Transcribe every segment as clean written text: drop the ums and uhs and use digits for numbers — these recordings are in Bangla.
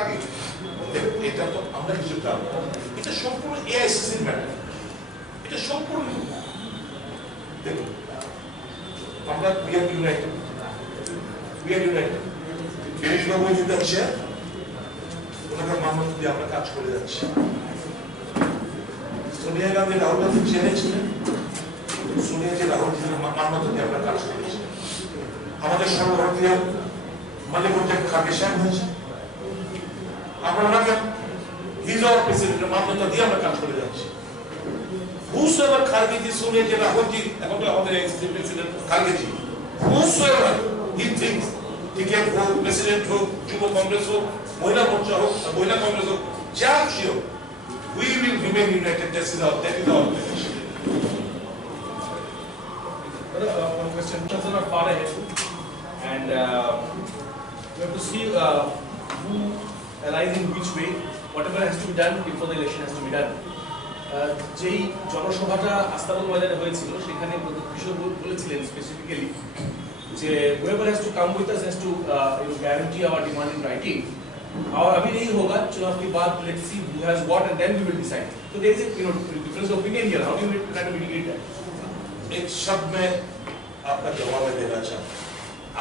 আগে এটা তো আমরা কিছু জানবো, এটা সম্পূর্ণ এআইসিসির ম্যাটার, এটা সম্পূর্ণ দেখুন আমরা উই আর ইউনাইটেড, গিরিশ বাবু যদি যাচ্ছে ওনাকে মানব দিয়ে আমরা কাজ করে যাচ্ছি। সোনিয়া গান্ধী রাহুল গান্ধী চেনেছিলেন, সোনিয়াজি রাহুলজির মানব দিয়ে আমরা কাজ করেছি। আমাদের সর্বভারতীয় মালিকুজ্জান খারগে সাহেব হয়েছে, আমরা ওনাকে হিজ আওয়ার প্রেসিডেন্টের মান্যতা দিয়ে আমরা কাজ করে যাচ্ছি। হুসেভার খারগেজি, সোনিয়াজি রাহুলজি, এখন তো আমাদের president Khargeji, whosoever he thinks he can হোক, প্রেসিডেন্ট হোক, যুব কংগ্রেস হোক, মহিলা মোর্চা হোক, মহিলা কংগ্রেস হোক, যা খুশি হোক, we will remain united. That is our position. One question, questions are far ahead, and we have to see who aligns in which way. Whatever has to be done before the election has to be done. যেই জনসভাটা আস্তাবল বাজারে হয়েছিল সেখানে কিশোর বলেছিলেন স্পেসিফিক্যালি যে whoever has to come with us has to guarantee our demand in writing. और अभी नहीं होगा, चुनाव के बाद let's see who has what and then we will decide. So there is a difference of opinion here. How do you try to mitigate that? एक शब्द में आपका जवाब देना चाहता हूँ,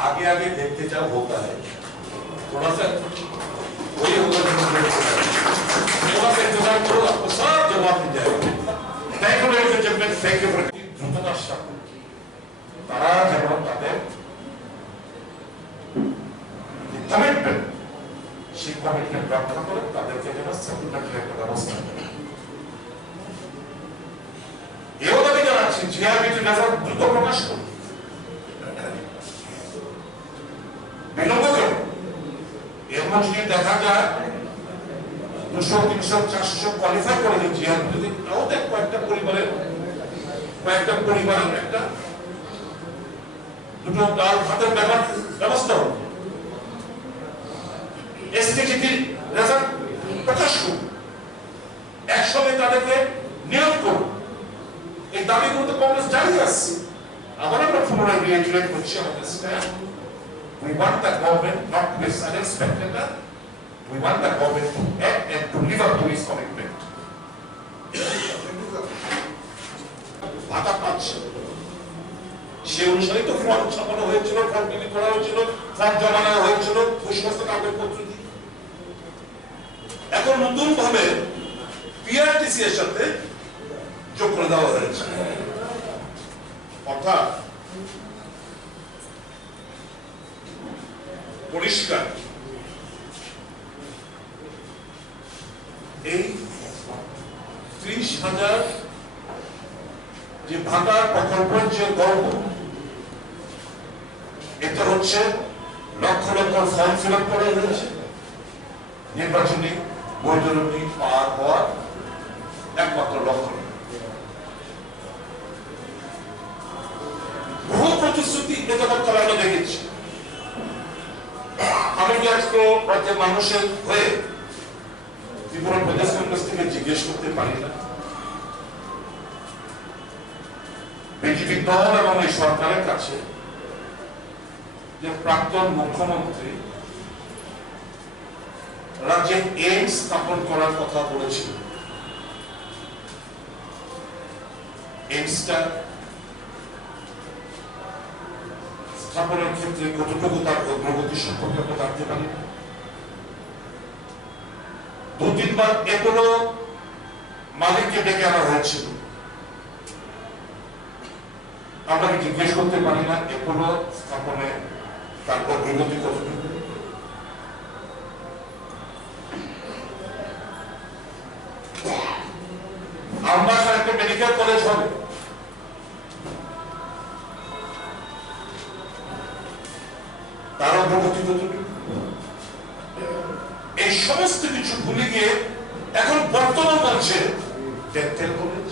आगे आगे देखते जाओ होता है, थोड़ा सा वही होगा, थोड़ा सा इंतजार करो, आपको सब जवाब मिल जाएगा। Thank you very much, thank you for द्रुतता शब्द तारा जवाब ताদের কমিটমেন্ট, সেই কমিটমেন্ট রক্ষা করে তাদেরকে যেন সেটেলমেন্টের একটা ব্যবস্থা করে। এও দাবি জানাচ্ছি জিআরবিটি রেজাল্ট দ্রুত প্রকাশ করুন, বিলম্ব কেন? এর মধ্যে যদি দেখা যায় 200, 300, 400 কোয়ালিফাই করে যে জিআরবি, যদি তাও দেখ কয়েকটা পরিবারের একটা দুটো ডাল ভাতের ব্যবস্থা হবে, এসটিজিটির রেজাল্ট প্রকাশ করুন, একসঙ্গে তাদেরকে নিয়োগ করুন। এই দাবিগুলো তো কংগ্রেস জানিয়ে আসছে, আবার আমরা পুনরায় রিয়েটারেট করছি আমাদের stand. We want the government not to be a silent spectator. We want the government to act and to live up to its commitment. ভাতা পাচ্ছে সে অনুসারে তো ফর্ম ছাপানো হয়েছিল, ফর্ম বিলি করা হয়েছিল, ফর্ম জমা নেওয়া হয়েছিল ওই সমস্ত কাগজপত্র দিয়ে। এখন নতুন ভাবে পিআরটিসি এর সাথে যোগ করে দেওয়া হয়েছে, অর্থাৎ পরিষ্কার এই 30,000 যে ভাতার প্রকল্পের যে গল্প, এটা হচ্ছে lakh lakh form fill up করা হয়েছে, নির্বাচনী বৈধরণী পার হওয়ার একমাত্র লক্ষ্য। বহু প্রতিশ্রুতি এটা আমরা দেখেছি। আমি কি আজকে রাজ্যের মানুষের হয়ে ত্রিপুরা প্রদেশ কংগ্রেস থেকে জিজ্ঞেস করতে পারি না, বিজেপি দল এবং এই সরকারের কাছে যে প্রাক্তন মুখ্যমন্ত্রী রাজ্যে এইমস স্থাপন করার কথা বলেছিল, এইমসটা স্থাপনের ক্ষেত্রে কতটুকু তার অগ্রগতি সম্পর্কে আমরা জানতে পারি না। 2-3 বার এগুলো মালিককে ডেকে আনা হয়েছিল, আমরা কি জিজ্ঞেস করতে পারি না এগুলো স্থাপনে তার অগ্রগতি কতটুকু? আমরা একটা মেডিকেল কলেজ হবে, তার অগ্রগতি কতটুকু? এই সমস্ত কিছু ভুলে গিয়ে এখন বর্তমান বলছে ডেন্টাল কলেজ।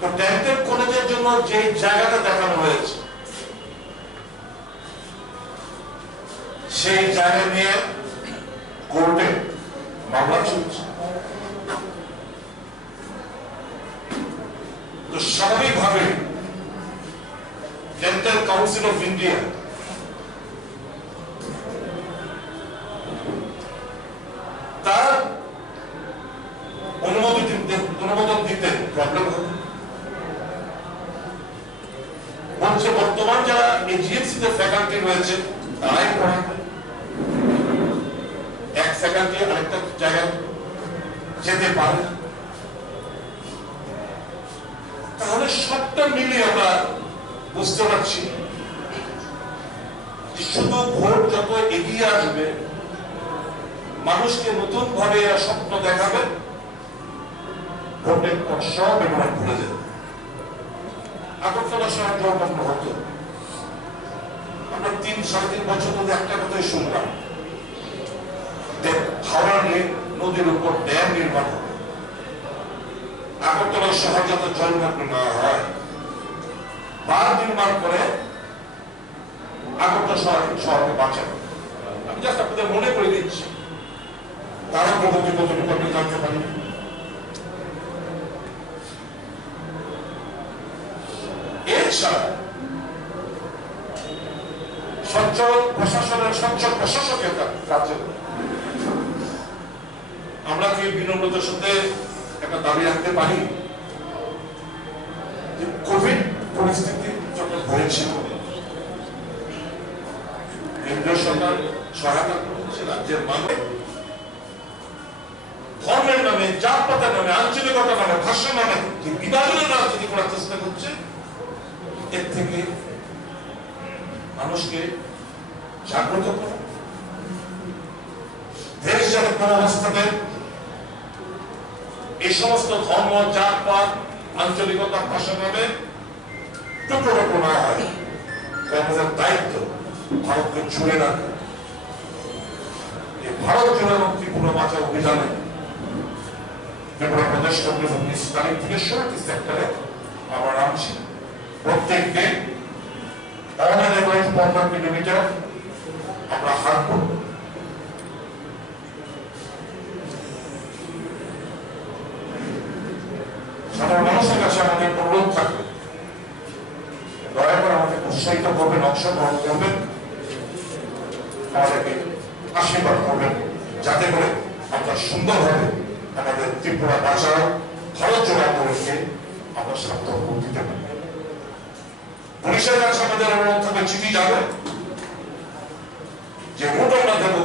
তো ডেন্টাল কলেজের জন্য যে জায়গাটা দেখানো হয়েছে সেই জায়গা নিয়ে কোর্টে মামলা চলছে। তো স্বাভাবিকভাবে dental council of India faculty রয়েছে তারাই পড়াবে, এক ফ্যাকাল্টি আরেকটা জায়গায় যেতে পারে। তাহলে সবটা মিলিয়ে আমরা বুঝতে পারছি শুধু ভোট যত এগিয়ে আসবে, মানুষকে নতুন ভাবে স্বপ্ন দেখাবে, ভোটের পর সব এবার ভুলে যাবে। আগরতলা শহর জলমগ্ন হতো, আমরা 3-3.5 বছর ধরে একটা কথাই শুনলাম, হাওড়া নিয়ে নদীর উপর ড্যাম নির্মাণ হবে। আগরতলা শহর যাতে জলমগ্ন না হয়, বাঁধ নির্মাণ করে আগরতলা শহরকে বাঁচাবে। আমি জাস্ট আপনাদের মনে করে দিচ্ছি, তারা প্রগতি কতটুকু আপনি জানতে পারি। এছাড়া সচ্ছল প্রশাসনের সচ্ছল প্রশাসকের কাজে আমরা কি বিনম্রতার সাথে একটা দাবি রাখতে পারি যে কোভিড পরিস্থিতি যখন হয়েছিল, কেন্দ্রীয় সরকার সহায়তা করেছে, রাজ্যের মানুষ ধর্মের নামে, জাতপাতের নামে, আঞ্চলিকতার নামে, ভাষার নামে যে বিভাজনের রাজনীতি করার চেষ্টা করছে, এর থেকে মানুষকে জাগ্রত করা, দেশ যাতে কোন অবস্থাতে এই সমস্ত ধর্ম, জাতপাত, আঞ্চলিকতা, ভাষা নামে টুকরো না হয়, আমাদের দায়িত্ব ভারতকে ছুঁড়ে রাখা। এই ভারত জোড়া এবং ত্রিপুরা বাঁচাও অভিযানে ত্রিপুরা প্রদেশ কংগ্রেস 19 তারিখ থেকে 16টি সেক্টরে আমরা নামছি। প্রত্যেক দিন 15 কিলোমিটার আমরা হাঁটব। সাধারণ মানুষের কাছে আমাদের অনুরোধ থাকবে, দয়া করে আমাদের উৎসাহিত করবেন, অংশগ্রহণ করবেন, আমাদেরকে আশীর্বাদ করবেন, যাতে করে আমরা সুন্দরভাবে আমাদের ত্রিপুরা বাঁচাও, ভারত জোড়া আন্দোলনকে আমরা সার্থক করে দিতে পারি। পুলিশের কাছে আমাদের অনুরোধ থাকবে, চিঠি যাবে যে ভোট আমরা দেব,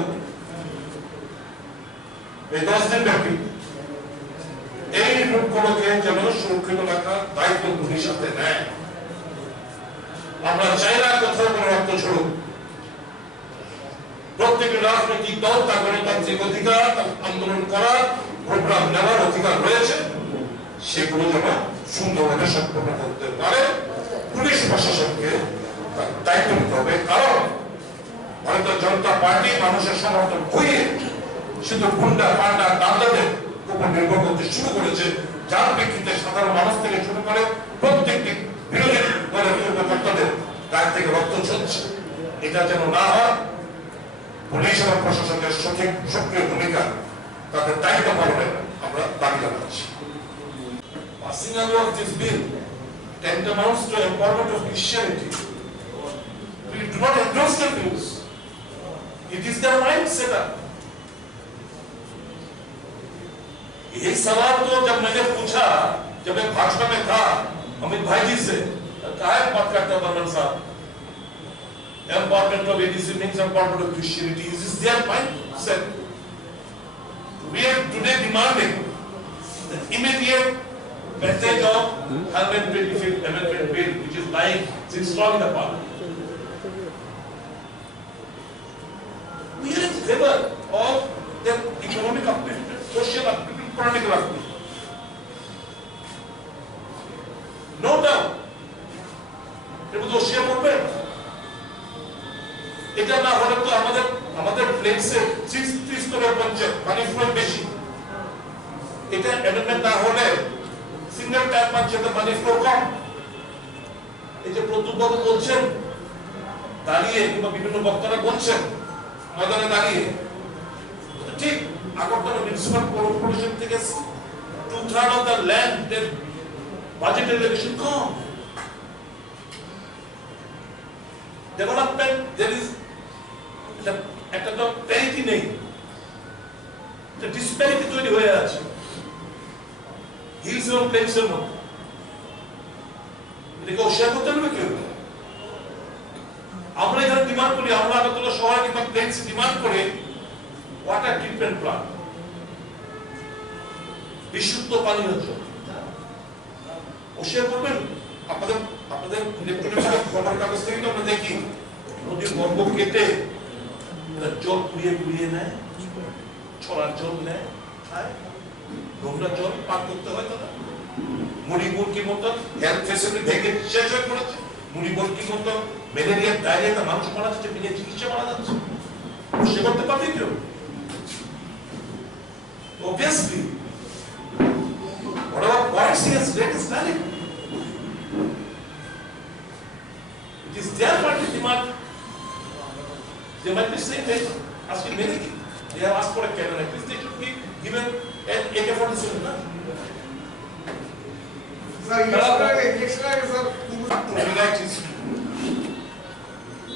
এই 10 দিন ব্যাপী এই ভোটগুলোকে যেন সুরক্ষিত রাখার দায়িত্ব পুলিশ হাতে নেয়। আমরা চাই না কোথাও কোনো রক্ত ঝরুক। প্রত্যেকটি রাজনৈতিক দল তার গণতান্ত্রিক অধিকার, আন্দোলন করার, প্রোগ্রাম নেওয়ার অধিকার রয়েছে, সেগুলো যেন সুন্দরভাবে সম্পন্ন করতে পারে। পুলিশ প্রশাসনকে দায়িত্ব নিতে হবে, কারণ ভারতীয় জনতা পার্টি মানুষের সমর্থন খুইয়ে শুধু গুন্ডা, পান্ডা, দান্দাদের উপর নির্ভর করতে শুরু করেছে, যার প্রেক্ষিতে সাধারণ মানুষ থেকে শুরু করে প্রত্যেকটি বিরোধী দলের কর্মকর্তাদের গায়ে থেকে রক্ত ঝরছে। এটা যেন না হয়, পুলিশ এবং প্রশাসনের সঠিক সক্রিয় ভূমিকা, তাদের দায়িত্ব পালনের আমরা দাবি জানাচ্ছি। Passing away of this bill tantamounts to empowerment of Christianity. We do not endorse the views. It is their mind set up. ये सवाल तो जब मैंने पूछा, जब मैं भाजपा में था अमित भाई जी से, कहा है बात करते हैं बर्मन साहब, empowerment of ADC means empowerment of Christianity. Is this their mindset? We are today demanding the immediate passage of 125th Amendment Bill, which is lying since long in the parliament. We are in favor of the economic upliftment, social upliftment, political upliftment. No doubt. এটা তো শেয়ার করবেন। এটা না হলে তো আমাদের প্লেসে 60 স্তরের পঞ্চায়েত পানি ফ্লো বেশি। এটা অ্যামেন্ডমেন্ট না হলে সিঙ্গেল ট্যাপ পঞ্চায়েতে পানি ফ্লো কম। এই যে প্রদ্যুৎবাবু বলছেন দাঁড়িয়ে, কিংবা বিভিন্ন বক্তারা বলছেন ময়দানে দাঁড়িয়ে, ঠিক আগরতলা মিউনিসিপাল কর্পোরেশন থেকে 2/3 of the land their budget allocation com. Development there is একটা তো প্যারিটি নেই, ডিসপ্যারিটি তৈরি হয়ে আছে হিলস এবং প্লেন্সের মধ্যে। এটাকে শেয়ার করতে হবে কেউ। আমরা এখানে ডিমান্ড করি, আমরা আগরতলা শহরে কিংবা প্লেন্স ডিমান্ড করে ওয়াটার ট্রিটমেন্ট প্ল্যান্ট, বিশুদ্ধ পানীয় জল। অস্বীকার করবেন? আপনাদের আপনাদের ইলেকট্রনিক খবর কাগজ থেকে তো আমরা দেখি নদীর গর্ভ কেটে জল কুড়িয়ে নেয়, ছড়ার জল নেয়, খায়, নোংরা জল পান করতে হয় তারা। মুড়ি মুরগির মতো হেলথ ফেসিলিটি ভেঙে শেষ হয়ে পড়েছে, মুড়ি মুরগির মতো ম্যালেরিয়া ডায়রিয়াতে মানুষ মারা যাচ্ছে, বিনা চিকিৎসা মারা যাচ্ছে। সে করতে পারবে কেউ? Obviously, whatever points he has read is valid. It is their party demand. They might be saying that asking many things. They have asked for a cannon. At least they should be given an AK-47. No?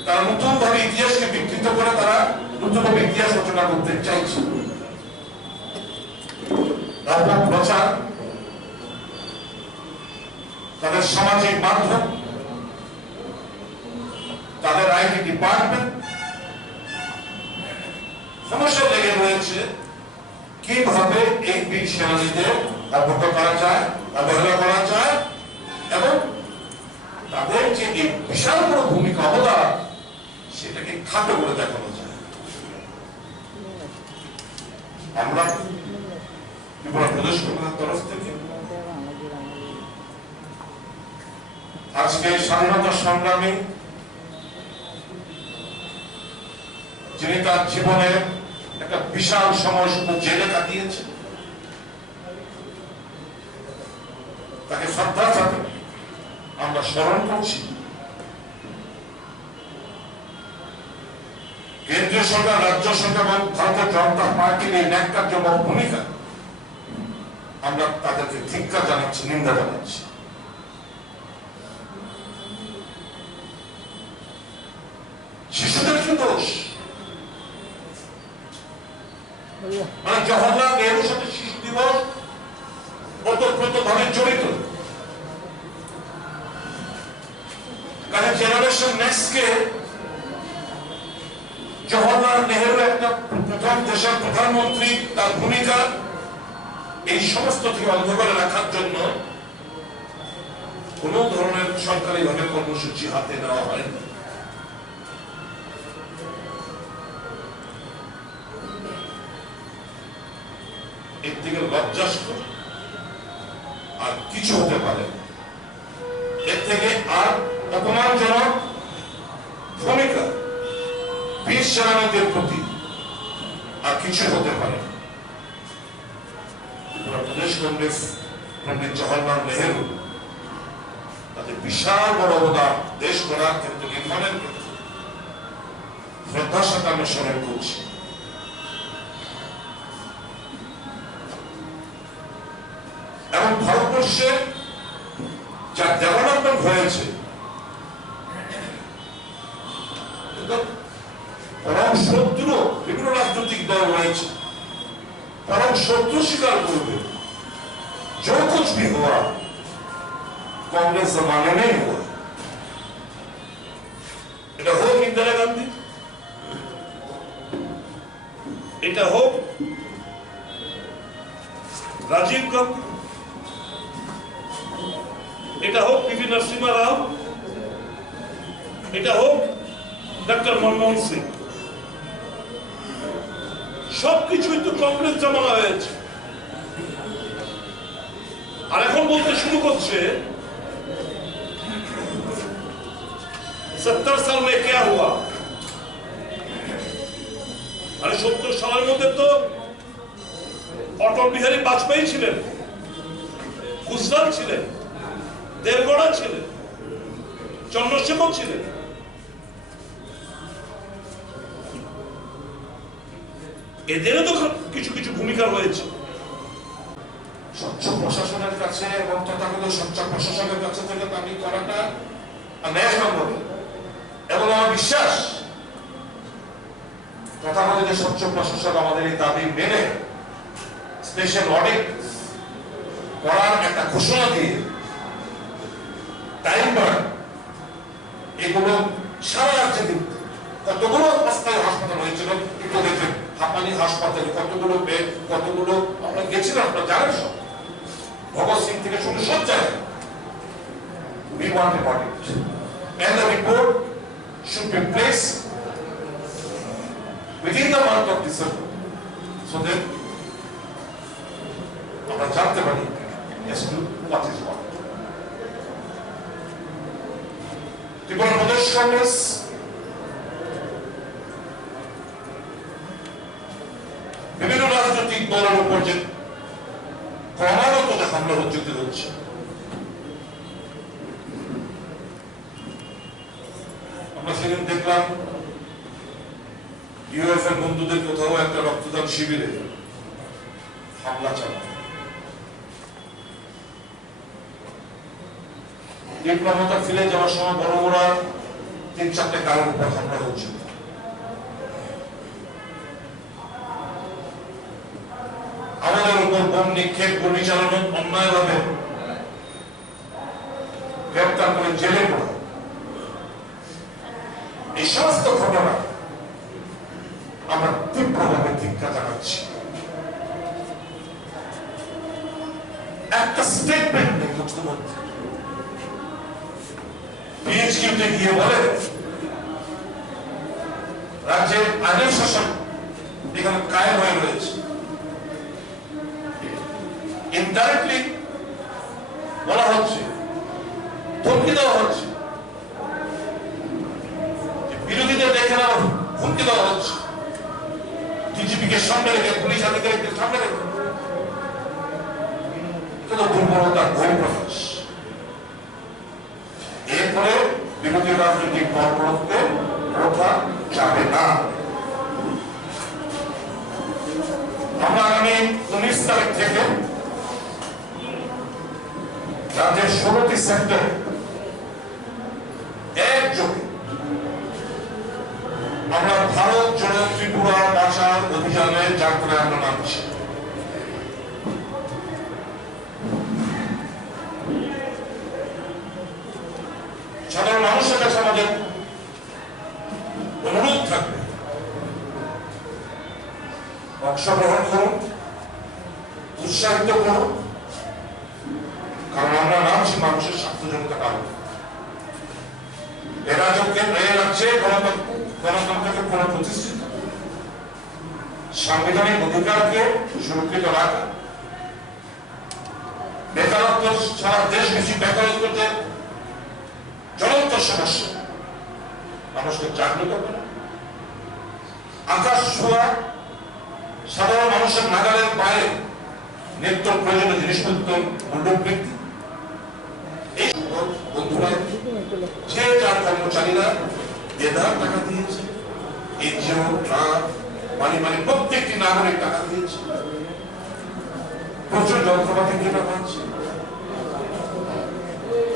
তারা নতুন ভাবে ইতিহাসকে বিকৃত করে তারা নতুন ভাবে ইতিহাস রচনা করতে চাইছে। ব্যাপক প্রচার, তাদের সামাজিক মাধ্যম, তাদের আইটি ডিপার্টমেন্ট সমস্যা লেগে রয়েছে কিভাবে এই বীর সেনানীদের অবজ্ঞা করা যায়, অবহেলা করা যায় এবং তাদের যে এই বিশাল বড় ভূমিকা অবদান সেটাকে খাটো করে দেখানো যায়। আমরা ত্রিপুরা প্রদেশ কংগ্রেসের তরফ থেকে আজকে স্বাধীনতা সংগ্রামী যিনি তার জীবনের একটা বিশাল সময় শুধু জেলে কাটিয়েছেন, তাকে শ্রদ্ধার সাথে আমরা স্মরণ করছি। কেন্দ্রীয় সরকার, রাজ্য সরকার এবং ভারতীয় জনতা পার্টির এই ন্যাক্কারজনক ভূমিকা আমরা তাদেরকে ধিক্কার জানাচ্ছি, নিন্দা জানাচ্ছি। শিশুদের কি দোষ? মানে জওহরলাল নেহরুর সাথে শিশু দিবস ওতপ্রোতভাবে জড়িত। কারণ জেনারেশন নেক্সটকে জওহরলাল নেহরু একটা প্রথম দেশের প্রধানমন্ত্রী, তার ভূমিকা এই সমস্ত থেকে অন্ধকারে রাখার জন্য কোন ধরনের সরকারি ভাবে কর্মসূচি হাতে নেওয়া হয়নি। এর থেকে লজ্জাস্কর আর কিছু হতে পারে, এর থেকে আর অপমানজনক ভূমিকা বীর সেনানীদের প্রতি আর কিছু হতে পারে। প্রদেশ কংগ্রেস পণ্ডিত জওহরলাল নেহরু তাদের বিশাল বড় অবদান দেশ গড়ার ক্ষেত্রে, নির্মাণের ক্ষেত্রে শ্রদ্ধার সাথে আমরা স্মরণ করছি। এবং ভারতবর্ষে যা ডেভেলপমেন্ট হয়েছে, বরং শত্রু বিভিন্ন রাজনৈতিক দল রয়েছে, বরং শত্রু স্বীকার করবে जो कुछ भी हुआ कांग्रेस जमाने में हुआ। এটা হোক ইন্দিরা গান্ধী, এটা হোক রাজীব গান্ধী, এটা হোক পিভি নরসিংহ রাও, এটা হোক ডক্টর মনমোহন সিং, সবকিছুই তো কংগ্রেস জমানা হয়েছে। আর এখন বলতে শুরু করছে 70 সাল মে क्या हुआ। আরে 70 সালের মধ্যে তো অটল বিহারী বাজপেয়ী ছিলেন, গুজরাল ছিলেন, দেবগড়া ছিলেন, চন্দ্রশেখর ছিলেন। এদেরও তো কিছু কিছু ভূমিকা রয়েছে। স্বচ্ছ প্রশাসনের কাছে এবং তথাকথিত স্বচ্ছ প্রশাসনের কাছে থেকে দাবি করাটা ন্যায়সঙ্গত এবং আমার বিশ্বাস তথাকথিত স্বচ্ছ প্রশাসক আমাদের এই দাবি মেনে স্পেশাল অডিট করার একটা ঘোষণা দিয়ে টাইম বার এগুলো সারা রাজ্যে কিন্তু কতগুলো অস্থায়ী হাসপাতাল হয়েছিল একটু দেখবেন। হাঁপানি হাসপাতালে কতগুলো বেড, কতগুলো আমরা গেছিলাম, আপনারা জানেন সব, ভগৎ সিং থেকে শুরু সব জায়গায়। We want an audit and the report should be placed within the month of December so that আমরা জানতে পারি as to what is what. Tribunal Pradesh Congress বিভিন্ন রাজনৈতিক দলের উপর যে ক্রমাগত যে হামলা হচ্ছে, আমরা সেদিন দেখলাম ইউএফএর বন্ধুদের কোথাও একটা রক্তদান শিবিরে হামলা চালানো। ডিপ্লোমাটা ফিরে যাওয়ার সময় বড় বড় 3-4টে কারোর উপর হামলা হচ্ছে। আমাদের উপর বোম নিক্ষেপ, গুলি চালানো, অন্যায়ভাবে গ্রেপ্তার করে জেলে পড়া, এই সমস্ত ঘটনা আমরা তীব্রভাবে ধিক্কার জানাচ্ছি। একটা স্টেটমেন্ট নেই মুখ্যমন্ত্রী, পিএইচকিউতে গিয়ে বলে রাজ্যে আইনের শাসন এখানে কায়েম হয়ে রয়েছে। ইনডাইরেক্টলি বলা হচ্ছে, ধমকি দেওয়া হচ্ছে, বিরোধীদের দেখে না হুমকি দেওয়া হচ্ছে, ডিজিপিকে সামনে রেখে, পুলিশ আধিকারিকদের সামনে রেখে। এটা দুর্বলতার বহিঃপ্রকাশ। এরপরে বিরোধী রাজনৈতিক দলগুলোকে রোখা যাবে না। আমরা আগামী 19 তারিখ থেকে রাজ্যের 16টি সেক্টরে একযোগে আমরা ভারত জোড়ো ত্রিপুরা বাঁচার অভিযানে যাত্রায় আমরা নামছি। সাধারণ মানুষের কাছে আমাদের অনুরোধ থাকবে, অংশগ্রহণ করুন, উৎসাহিত করুন, কারণ আমরা নামছি মানুষের স্বার্থজনিত কারণ। এ রাজ্যে গণতন্ত্রকে পুনঃপ্রতিষ্ঠিত, সাংবিধানিক অধিকারকে সুরক্ষিত রাখা, বেকারত্ব সারা দেশ বেশি বেকারত্বতে জ্বলন্ত সমস্যা, মানুষকে জাগ্রত করা, আকাশ ছোঁয়া সাধারণ মানুষের নাগালের বাইরে নিত্য প্রয়োজনীয় জিনিসপত্র মূল্য বৃদ্ধি, এই বন্ধুরা যে যার কর্মচারীরা বেধার টাকা দিয়েছে, এনজিও, ট্রাস্ট, মানে প্রত্যেকটি নাগরিক টাকা দিয়েছে, প্রচুর যন্ত্রপাতি কেনা হয়েছে,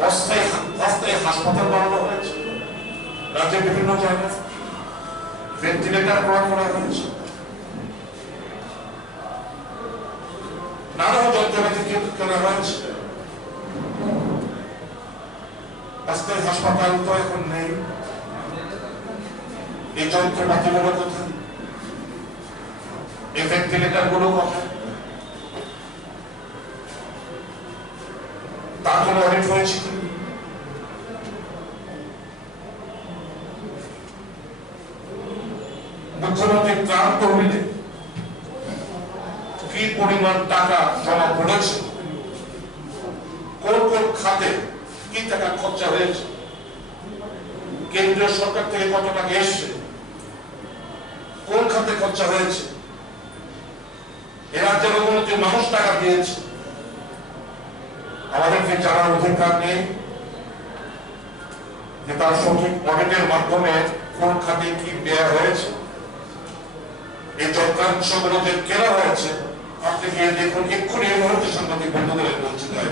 অস্থায়ী হাসপাতাল বানানো হয়েছে, রাজ্যের বিভিন্ন জায়গায় ভেন্টিলেটর প্রদান করা হয়েছে, নানা যন্ত্রপাতি কেনা হয়েছে। অস্থায়ী হাসপাতাল তো এখন নেই, এই যন্ত্রপাতি গুলো কোথায়, এই ভেন্টিলেটর গুলো কোথায়, তার কোনো অডিট হয়েছে কি? মুখ্যমন্ত্রী ত্রাণ তহবিলে কি পরিমাণ টাকা জমা পড়েছে, কোন কোন খাতে কি টাকা খরচা হয়েছে, কেন্দ্রীয় সরকার থেকে কত টাকা এসছে, কোন খাতে খরচা হয়েছে, এ রাজ্যের মুখ্যমন্ত্রী মানুষ টাকা দিয়েছে, আমাদেরকে জানার অধিকার নেই যে তার সঠিক অডিটের মাধ্যমে কোন খাতে কি ব্যয় হয়েছে, এই যন্ত্রাংশগুলো যে কেনা হয়েছে আপনি গিয়ে দেখুন, এক্ষুনি এই মুহূর্তে সাংবাদিক বন্ধুদের বলছে তাই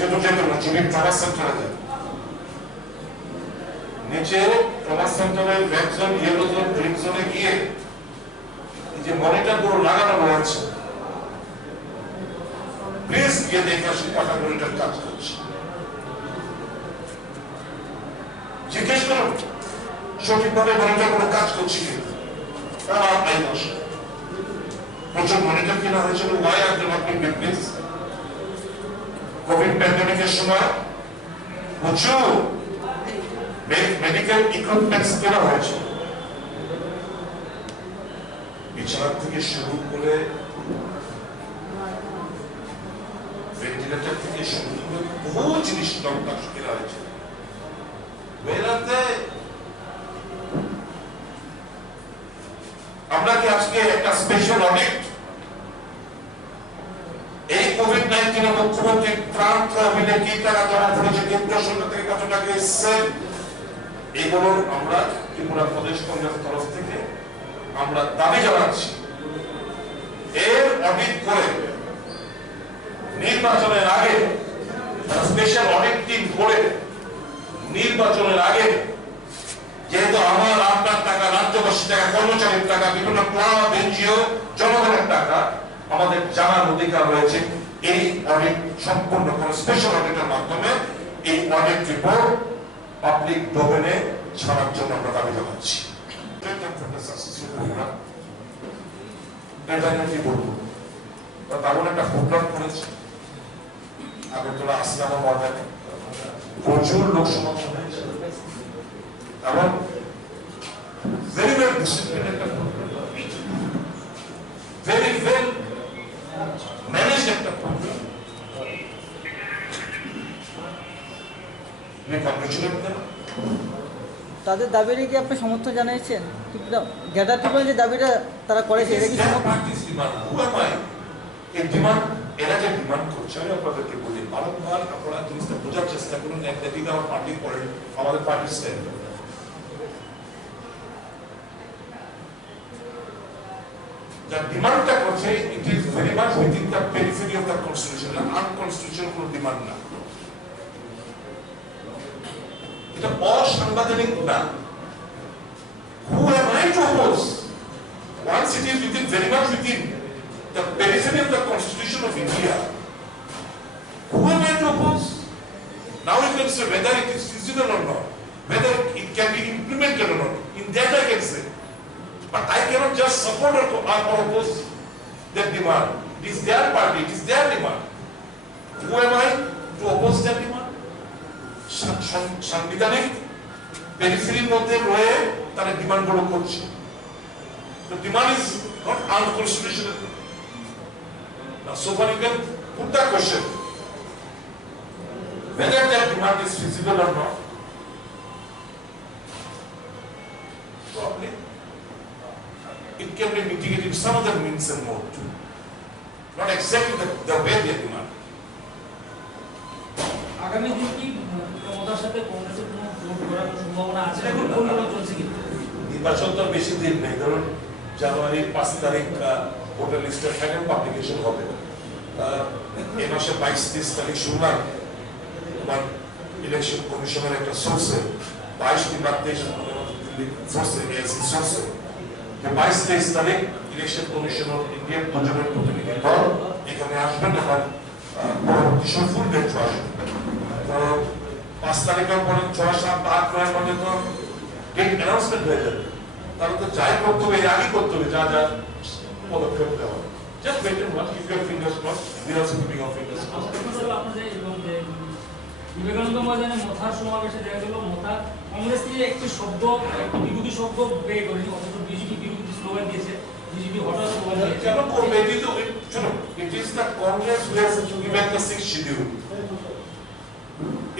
যেত না, চুরির ট্রমা সেন্টারে যায়, নিচে ট্রমা সেন্টারের red zone, yellow zone, green জোনে গিয়ে যে মনিটর গুলো লাগানো রয়েছে, প্লিজ গিয়ে দেখে আসুন কটা মনিটর কাজ করছে। জিজ্ঞেস করুন সঠিকভাবে মনিটর করে কাজ করছি কিনা, তারা আই দোষ প্রচুর মনিটর কেনা হয়েছিল। Why are they not being replaced? Covid প্যান্ডেমিকের সময় প্রচুর মেডিকেল ইকুইপমেন্টস কেনা হয়েছে, বিছানা থেকে শুরু করে ভেন্টিলেটর থেকে শুরু করে বহু জিনিস দরকার কেনা হয়েছে। বেলাতে আমরা কি আজকে একটা স্পেশাল অডিট এই কোভিড-19 এর মুখ্যমন্ত্রী ত্রাণ তহবিলে কি টাকা জমা করেছে, কেন্দ্রীয় সরকার থেকে কত টাকা এসেছে, এগুলো আমরা ত্রিপুরা প্রদেশ কংগ্রেসের তরফ থেকে আমরা দাবি জানাচ্ছি এর অডিট করে নির্বাচনের আগে স্পেশাল অডিট টিম করে নির্বাচনের আগে, যেহেতু আমার আপনার টাকা, রাজ্যবাসীর টাকা, কর্মচারীর টাকা, বিভিন্ন ক্লাব এনজিও জনগণের টাকা, আমাদের জানার অধিকার রয়েছে। এই অডিট সম্পূর্ণ করে স্পেশাল অডিটের মাধ্যমে এই অডিট রিপোর্ট পাবলিক ডোমেনে ছাড়ার জন্য আমরা দাবি জানাচ্ছি। তেমন একটা প্রোগ্রাম করেছে আগরতলা আসলাম ময়দানে, প্রচুর লোক সমর্থন হয়েছে এবং very well disciplined একটা program, very well managed একটা program. We congratulate them. তাদের দাবিরে কি আপনি সমর্থন জানিয়েছেন? গ্রেটার ত্রিপুরা যে দাবিটা তারা করেছে এটা কি ডিমান্ড, এরা যে ডিমান্ড করছে আমি আপনাদেরকে বলি, বারংবার আপনারা জিনিসটা বোঝার চেষ্টা করুন। একদিকে আমার পার্টি করে, আমাদের পার্টির স্ট্যান্ড, যা ডিমান্ডটা করছে it is very much within the periphery of the constitution, unconstitutional কোনো ডিমান্ড না, এটা অসাংবিধানিক না। Who am I to oppose? Once it is within, very much within the periphery of the Constitution of India, who am I to oppose? Now you can say whether it is feasible or not, whether it can be implemented or not. In that I can say, but I cannot just support or oppose their demand. It is their party, it is their demand. Who am I to oppose their demand? সাংবিধানিক পেরিফেরির মধ্যে রয়ে তারা ডিমান্ড গুলো করছে। The demand is not unconstitutional. Now, so far you can put that question, whether that demand is feasible or not. Probably it can be mitigated in some other means and mode, not exactly the way they demand. আগামী দিন কি ক্ষমতার সাথে কংগ্রেসের কোনো জোট করার সম্ভাবনা আছে? এখন কোন চলছে কি? নির্বাচন তো বেশি দিন নেই, ধরুন জানুয়ারির 5 তারিখ ভোটার লিস্টের ফাইনাল পাবলিকেশন হবে। এই মাসের 22-23 তারিখ শুনলাম আমার ইলেকশন কমিশনের একটা সোর্সে 22-23 সোর্সে এএসসি সোর্সে 22-23 তারিখ ইলেকশন কমিশনের ইন্ডিয়ান দুজনের প্রতিনিধি দল এখানে আসবেন এবং পরবর্তী ফুল ডেট আসবে। তো 5 তারিখের পরে 6, 7, 8, 9 মধ্যে তো ডেট অ্যানাউন্সমেন্ট হয়ে যাবে। তাহলে তো যাই করতে হবে, এর আগে করতে হবে যা যা পদক্ষেপ দেওয়া। Just wait and watch. Keep your fingers crossed. We are also keeping our fingers crossed. আপনাদের বিবেকানন্দ ময়দানে মথার সমাবেশে দেখা গেল মথা কংগ্রেস থেকে একটি শব্দ, একটি বিরোধী শব্দ বের করেনি, অথচ বিজেপি বিরোধী স্লোগান দিয়েছে। বিজেপি হঠাৎ স্লোগান দিয়েছে। কেন করবে? এটি তো শুনুন, it is the Congress who has given the 6th schedule.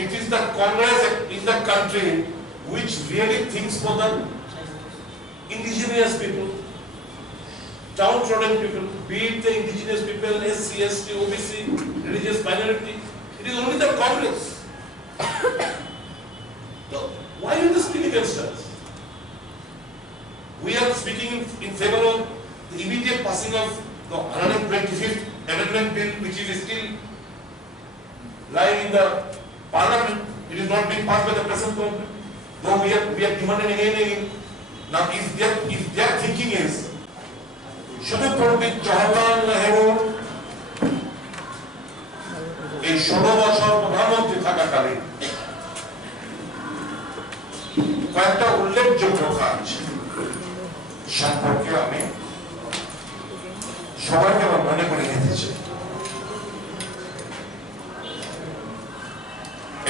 It is the Congress in the country which really thinks for the indigenous people, downtrodden people, be it the indigenous people, SC, ST, OBC, religious minority. It is only the Congress. So why are you speaking against us? We are speaking in favor of the immediate passing of the 125th Amendment Bill, which is still lying in the Parliament. It is not being passed by the present government. Though we are demanding again. Now, if their thinking is, শুধু পণ্ডিত জওহরলাল নেহেরু এই 16 বছর প্রধানমন্ত্রী থাকাকালীন কয়েকটা উল্লেখযোগ্য কাজ সম্পর্কে আমি সবাইকে আমার মনে করে দিতে চাই।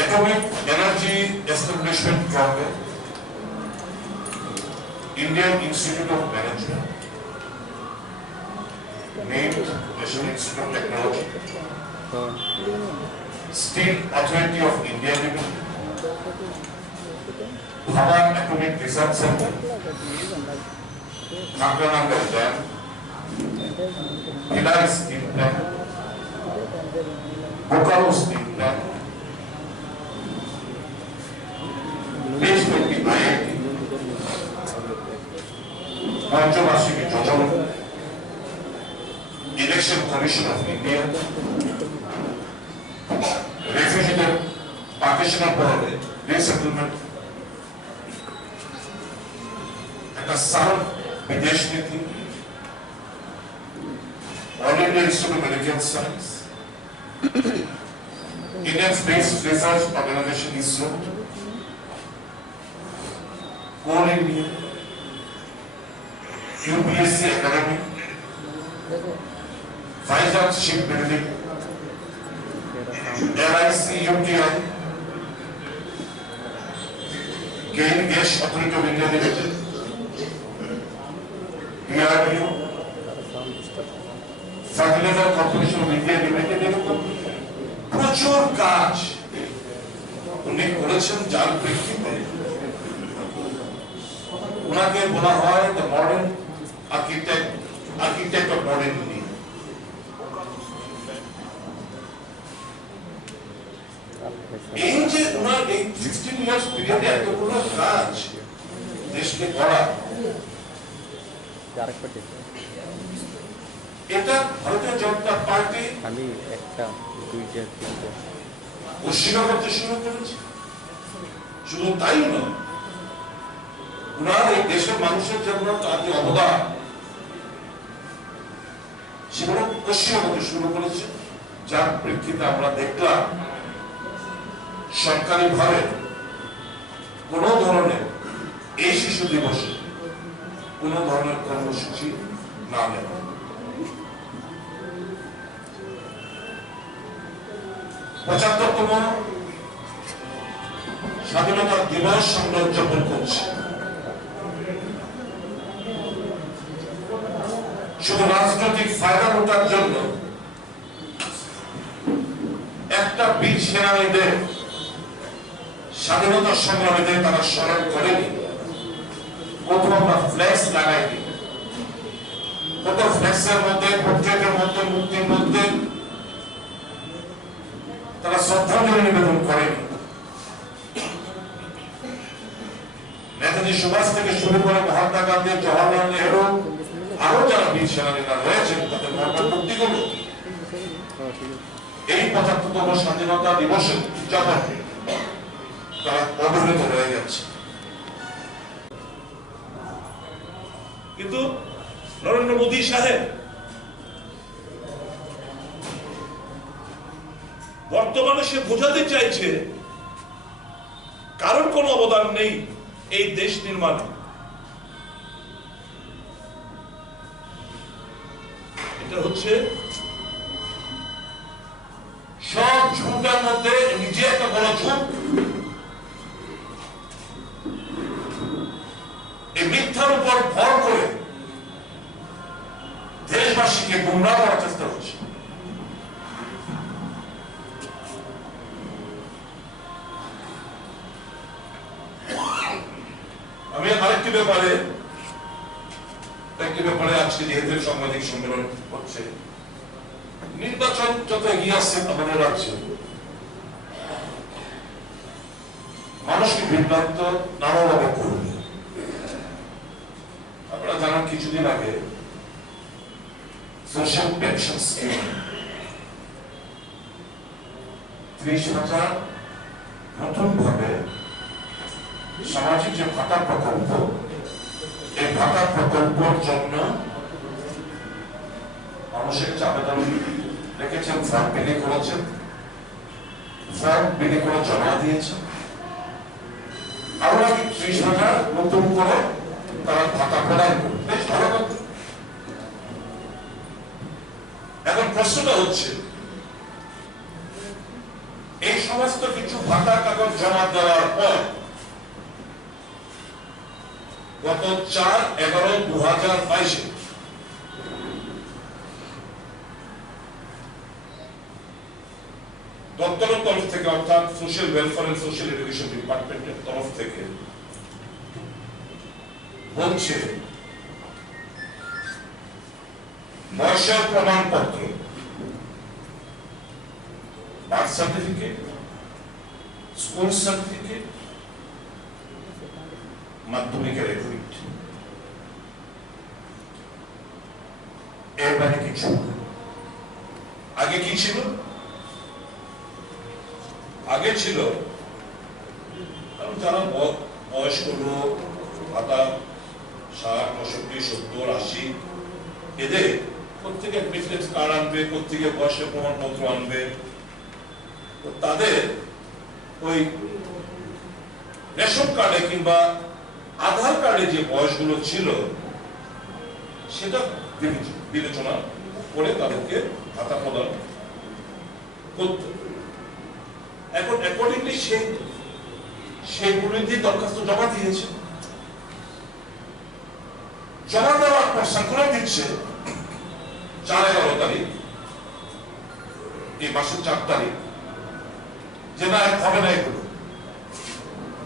Atomic Energy Establishment Project, Indian Institute of Management, named National Institute of Technology, Steel Authority of India Limited, Bhavan Atomic Research Center, Kankananga Dam, Bhilai Steel Plant, Bokaro Steel Plant, দেশব্যাপী আইআইটি, পঞ্চবার্ষিকী যোজনা, ইলেকশন কমিশন অফ ইন্ডিয়া, রেফিউজিদের পাকিস্তানের পরে রিসেটেলমেন্ট, একটা সাউন্ড বিদেশ নীতি, All India Institute of Medical Science, Indian Space Research Organisation ISRO, Coal India, UPSC Academy, Vizag Shipbuilding, LIC UTI, Gain Gas Authority of India Limited, DRDO, Fertilizer Corporation of India Limited, এরকম প্রচুর কাজ উনি করেছেন, যার প্রেক্ষিতে উনাকে বলা হয় the modern architect of modern India. এই যে উনার এই 16 ইয়ার্স পিরিয়ডে এতগুলো কাজ দেশকে করা, এটা ভারতীয় জনতা পার্টি অস্বীকার করতে শুরু করেছে। শুধু তাই নয়, উনার এই দেশের মানুষের জন্য তার যে অবদান সেগুলো অস্বীকার করতে শুরু করেছে, যার প্রেক্ষিতে আমরা দেখলাম সরকারিভাবে কোন ধরনের এই শিশু দিবসে কোন ধরনের কর্মসূচি না নেওয়া। পঁচাত্তরতম স্বাধীনতা দিবস আমরা উদযাপন করছি। শুধু রাজনৈতিক ফায়দা ওঠার জন্য একটা বীর সেনানীদের, স্বাধীনতা সংগ্রামীদের তারা স্মরণ করেনি, কোথাও আমরা ফ্ল্যাক্স লাগাইনি, কোথাও ফ্ল্যাক্সের মধ্যে, পোর্ট্রেটের মধ্যে, মূর্তির মধ্যে তারা শ্রদ্ধাঞ্জলি নিবেদন করেনি। নেতাজি সুভাষ থেকে শুরু করে মহাত্মা গান্ধী, জওয়াহরলাল নেহরু, আরো যারা বীর সেনানীরা রয়েছেন তাদের মূর্তিগুলো এই ৭৫তম স্বাধীনতা দিবসে উদযাপন তারা অবহেলিত হয়ে যাচ্ছে। কিন্তু নরেন্দ্র মোদী সাহেব বর্তমানে সে বোঝাতে চাইছে কারণ কোন অবদান নেই এই দেশ নির্মাণে। এটা হচ্ছে সব ঝুঁটার মধ্যে নিজে একটা বড় ঝুঁক, এই মিথ্যার উপর ভর করে দেশবাসীকে গুমরাহ করার চেষ্টা হচ্ছে। আমি আরেকটি ব্যাপারে আজকে যেহেতু সাংবাদিক সম্মেলন হচ্ছে, নির্বাচন যত এগিয়ে আসছে আমাদের রাজ্যে মানুষকে বিভ্রান্ত নানাভাবে করবে। আপনারা জানেন কিছুদিন আগে সোশ্যাল পেনশন স্কিম ৩০,০০০ নতুন ভাবে সামাজিক যে ভাতা প্রকল্প, এই ভাতা প্রকল্পের জন্য মানুষের কাছে আবেদন রেখেছেন, ফর্ম বিলি করেছেন, ফর্ম বিলি করে জমা দিয়েছেন। আরো নাকি 30,000 নতুন করে তারা ভাতা প্রদান করবে। বেশ ভালো কথা। এখন প্রশ্নটা হচ্ছে এই সমস্ত কিছু ভাতা কাগজ জমা দেওয়ার পর গত 4/11/2022 দপ্তরের তরফ থেকে অর্থাৎ social welfare and social education ডিপার্টমেন্টের তরফ থেকে বলছে বয়সের প্রমাণপত্র, বার্থ সার্টিফিকেট, স্কুল সার্টিফিকেট, মাধ্যমিকের এডমিট, এর মানে কিছু। আগে কি ছিল? আগে ছিল যারা বয়স্ক লোক, ভাতা 60, 65, 70, 80, এদের প্রত্যেকে ফিটনেস কার্ড আনবে, প্রত্যেকে বয়সের প্রমাণপত্র আনবে। তাদের ওই রেশন কার্ডে কিংবা আধার কার্ডে যে বয়সগুলো ছিল সেটা বিবেচনা করে তাদেরকে ভাতা প্রদান করত। এখন অ্যাকর্ডিংলি সেইগুলি দিয়ে দরখাস্ত জমা দিয়েছে। জমা দেওয়ার পর সার্কুলার দিচ্ছে 4/11 এই মাসের 4 তারিখ যে না হবে না, এগুলো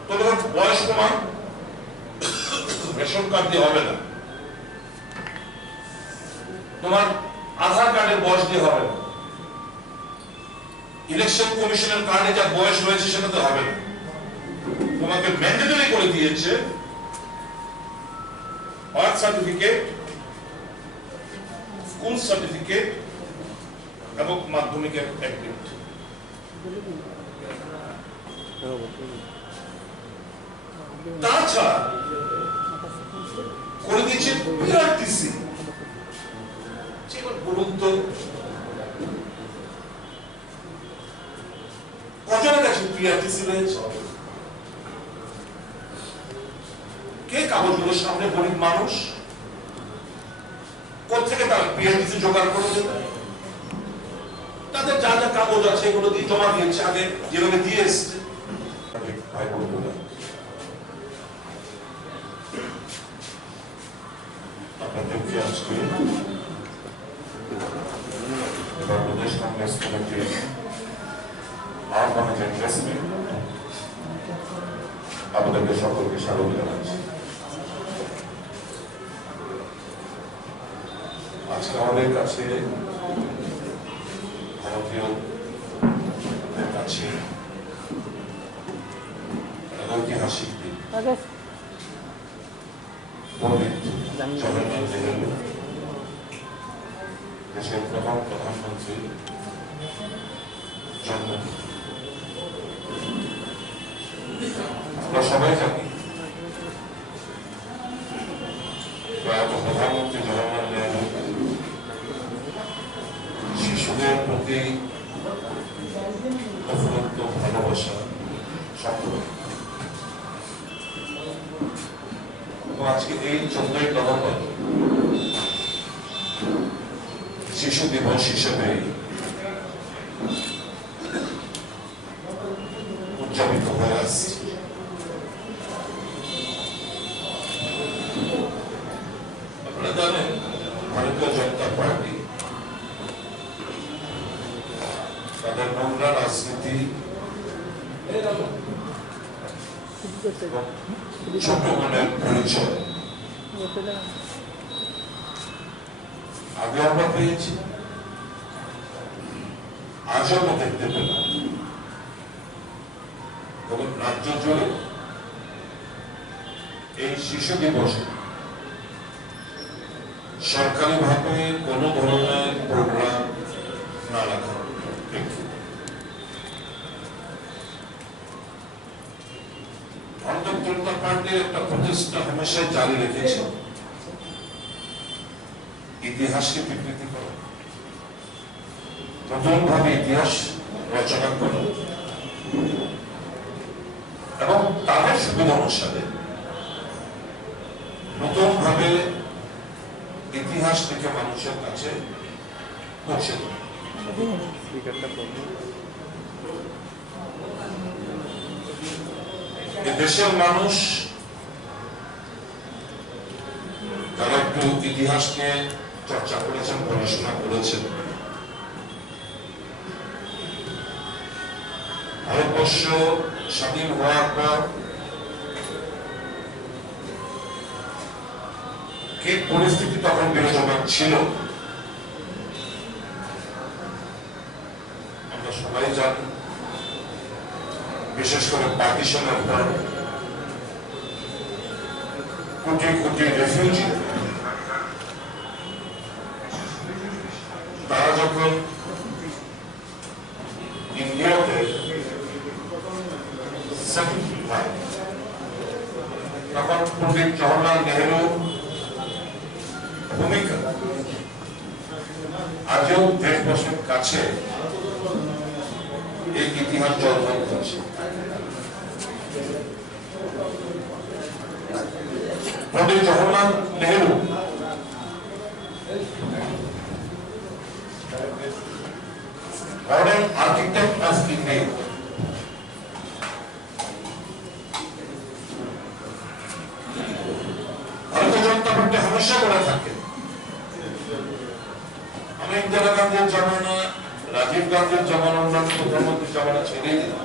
তোমার বয়স প্রমাণ রেশন কার্ড দিয়ে হবে না, তোমার আধার কার্ডের বয়স দিয়ে হবে না, ইলেকশন কমিশনের কার্ডে যা বয়স রয়েছে সেটাতে হবে না, তোমাকে ম্যান্ডেটরি করে দিয়েছে বার্থ সার্টিফিকেট, স্কুল সার্টিফিকেট এবং মাধ্যমিকের এডমিট। তাছাড়া করে দিয়েছে পিআরটিসি। বলুন তো কজনের কাছে পিআরটিসি রয়েছে? কে কাগজগুলোর সামনে গরিব মানুষ কোথেকে তার পিআরটিসি জোগাড় করে দেবে? তাদের যা যা কাগজ আছে এগুলো দিয়ে জমা দিয়েছে, আগে যেভাবে দিয়ে এসছে। আপনাদেরকে আজকে বাংলাদেশ কংগ্রেস কমিটির আহ্বান জানিয়েছেন, আপনাদেরকে সকলকে স্বাগত জানাচ্ছি। আজকে আমাদের কাছে ভারতীয়দের কাছে ঐতিহাসিক দিন। পণ্ডিত জওহরলাল নেহরু দেশের প্রথম প্রধানমন্ত্রী জন্মদিন। আমরা সবাই জানি প্রয়াত প্রধানমন্ত্রী জওহরলাল নেহরু শিশুদের প্রতি অফুরন্ত ভালোবাসা সম্পর্ক। আজকে এই 14ই নভেম্বর শিশু দিবস হিসেবে উদযাপিত হয়ে আসছে। আপনারা জানেন ভারতীয় জনতা পার্টি তাদের নোংরা রাজনীতি ছোট মনের পরিচয় আগে আমরা পেয়েছি, আজও আমরা দেখতে পেলাম। এবং রাজ্য জুড়ে এই শিশু দিবসে সরকারিভাবে কোন ধরনের প্রোগ্রাম না রাখা। ভারতীয় জনতা পার্টির একটা প্রচেষ্টা হামেশাই জারি রেখেছে ইতিহাসকে বিকৃতি করা, নতুন ভাবে ইতিহাস রচনা করা। এবং তাদের সুবিধা অনুসারে নতুন ভাবে ইতিহাস থেকে মানুষের কাছে পৌঁছে দেয়। দেশের মানুষ যারা একটু ইতিহাস নিয়ে চর্চা করেছেন, পড়াশোনা করেছেন, ভারতবর্ষ স্বাধীন হওয়ার পর কি পরিস্থিতি তখন বিরাজমান ছিল আমরা সবাই জানি। বিশেষ করে পার্টিশনের পর কোটি কোটি রেফিউজি তারা যখন ইন্ডিয়াতে সেটেল হয় তখন পণ্ডিত জওহরলাল নেহেরু ভূমিকা আজও দেশবাসীর কাছে এই ইতিহাস জলমান করছে। Pandit Jawaharlal Nehru modern architect of India. Bharatiya Janata party হমেশা বলে থাকে, আমি ইন্দিরা গান্ধীর জমানা, রাজীব গান্ধীর জমানা, অন্যান্য প্রধানমন্ত্রীর জমানা ছেড়ে দিলাম,